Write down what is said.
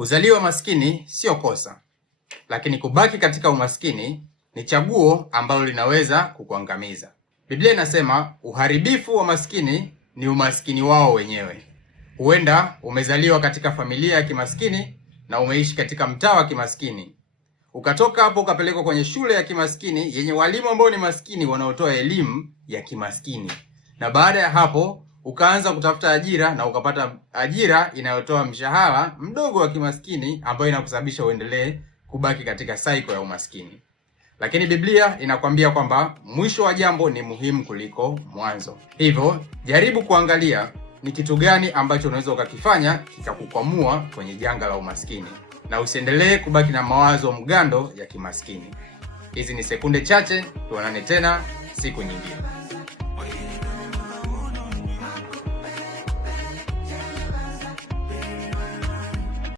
Kuzaliwa maskini sio kosa, lakini kubaki katika umaskini ni chaguo ambalo linaweza kukuangamiza. Biblia inasema uharibifu wa maskini ni umaskini wao wenyewe. Huenda umezaliwa katika familia ya kimaskini na umeishi katika mtaa wa kimaskini. Ukatoka hapo ukapelekwa kwenye shule ya kimaskini yenye walimu ambao ni maskini wanaotoa elimu ya kimaskini. Na baada ya hapo ukaanza kutafuta ajira na ukapata ajira inayotoa mshahara mdogo wa kimaskini ambayo inakusababisha uendelee kubaki katika cycle ya umaskini. Lakini Biblia inakwambia kwamba mwisho wa jambo ni muhimu kuliko mwanzo. Hivyo jaribu kuangalia ni kitu gani ambacho unaweza ukakifanya kikakukwamua kwenye janga la umaskini, na usiendelee kubaki na mawazo mgando ya kimaskini. Hizi ni sekunde chache, tuonane tena siku nyingine.